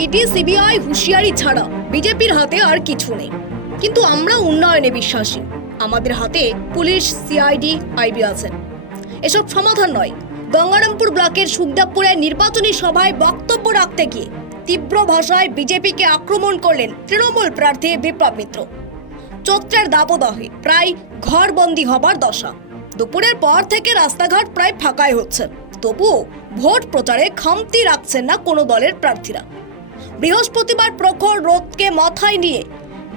ED CBI হুঁশিয়ারি ছাড়া বিজেপির হাতে আর কিছু নেই। কিন্তু আমরা উন্নয়নে বিশ্বাসী। আমাদের হাতে পুলিশ, সিআইডি, আইবি আছেন। এসব সমাধান নয়। গঙ্গারামপুর ব্লকের সুখদেবপুরে নির্বাচনী সভায় বক্তব্য রাখতে গিয়ে তীব্র ভাষায় বিজেপিকে আক্রমণ করলেন তৃণমূল প্রার্থী বিপ্লব মিত্র। চৈত্রের দাবদাহে প্রায় ঘরবন্দি হবার দশা। দুপুরের পর থেকে রাস্তাঘাট প্রায় ফাঁকাই হচ্ছে, তবুও ভোট প্রচারে খামতি রাখছেন না কোনো দলের প্রার্থীরা। বৃহস্পতিবার প্রখর রোদকে মাথায় নিয়ে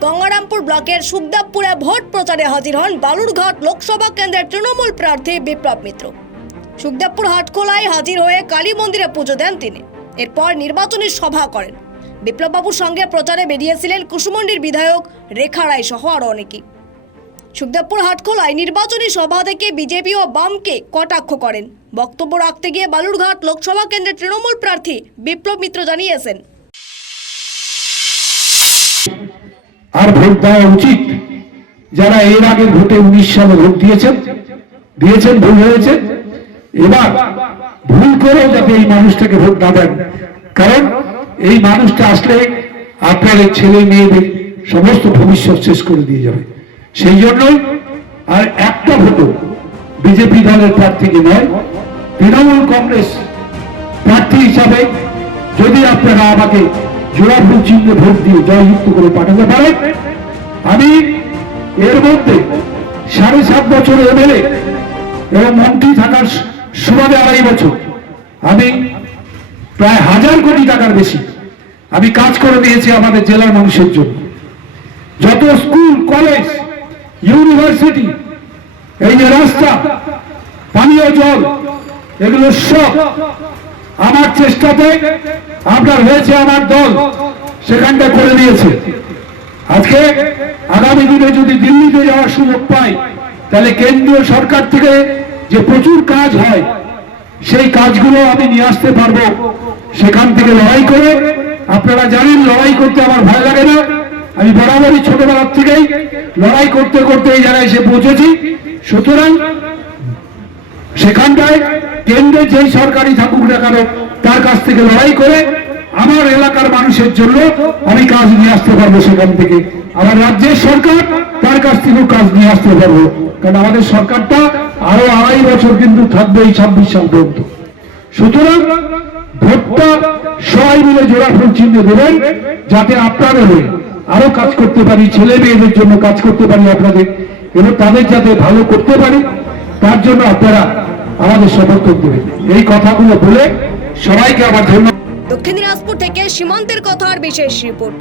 গঙ্গারামপুর ব্লকের সুখদেবপুরে ভোট প্রচারে হাজির হন বালুরঘাট লোকসভা কেন্দ্রের তৃণমূল প্রার্থী বিপ্লব মিত্র। সুখদেবপুর হাটখোলায় হাজির হয়ে কালী মন্দিরে পুজো দেন তিনি। এরপর নির্বাচনী সভা করেন। বিপ্লববাবুর সঙ্গে প্রচারে বেরিয়েছিলেন কুসুমন্ডির বিধায়ক রেখা রায় সহ আরও অনেকেই। সুখদেবপুর হাটখোলায় নির্বাচনী সভা থেকে বিজেপি ও বামকে কটাক্ষ করেন। বক্তব্য রাখতে গিয়ে বালুরঘাট লোকসভা কেন্দ্রের তৃণমূল প্রার্থী বিপ্লব মিত্র জানিয়েছেন, আর ভোট দেওয়া উচিত। যারা এর আগে ভোটে 19 সালে ভোট দিয়েছেন ভুল হয়েছে। এবার ভুল করেও যাতে এই মানুষটাকে ভোট না দেন, কারণ এই মানুষটা আসলে আপনাদের ছেলে মেয়েদের সমস্ত ভবিষ্যৎ শেষ করে দিয়ে যাবে। সেই জন্যই আর একটা ভোটও বিজেপি দলের প্রার্থীকে নয়, তৃণমূল কংগ্রেস প্রার্থী হিসাবে যদি আপনারা আমাকে জোড়া ফুল চিহ্নে ভোট দিয়ে জয়যুক্ত করে পাঠাতে পারেন, আমি এর মধ্যে 7.5 বছর এমএলএ এবং মন্ত্রী থাকার সুবাদে 2.5 বছর আমি প্রায় 1000 কোটি টাকার বেশি আমি কাজ করে দিয়েছি আমাদের জেলার মানুষের জন্য। যত স্কুল, কলেজ, ইউনিভার্সিটি, এই যে রাস্তা, পানীয় জল, এগুলো সব আমার চেষ্টাতে আপনার হয়েছে। আমার দল সেখানটা করে দিয়েছে। আজকে আগামী দিনে যদি দিল্লিতে যাওয়ার সুযোগ পাই, তাহলে কেন্দ্রীয় সরকার থেকে যে প্রচুর কাজ হয় সেই কাজগুলো আমি নিয়ে আসতে পারবো। সেখান থেকে লড়াই করে, আপনারা জানেন লড়াই করতে আমার ভয় লাগে না। আমি বরাবরই ছোটবেলার থেকেই লড়াই করতে করতে এই জায়গায় এসে পৌঁছেছি। সুতরাং সেখানটায় কেন্দ্রে যেই সরকারি থাকুক না কেন, তার কাছ থেকে লড়াই করে আমার এলাকার মানুষের জন্য আমি কাজ নিয়ে আসতে পারবো। সেখান থেকে আমার রাজ্যের সরকার, তার কাছ থেকেও কাজ নিয়ে আসতে পারবো। কারণ আমাদের সরকারটা আরো 2.5 বছর কিন্তু থাকবে এই 26 সাল পর্যন্ত। সুতরাং ভোটটা সবাই মিলে জোড়া ফুল চিহ্নে দেবেন, যাতে আপনাদের আরো কাজ করতে পারি, ছেলে মেয়েদের জন্য কাজ করতে পারি আপনাদের, এবং তাদের যাতে ভালো করতে পারি, তার জন্য আপনারা আমাদের সমর্থন দেবেন। এই কথাগুলো বলে সবাইকে আমার ধন্যবাদ। দক্ষিণ দিনাজপুর থেকে সীমান্তের কথার বিশেষ রিপোর্ট।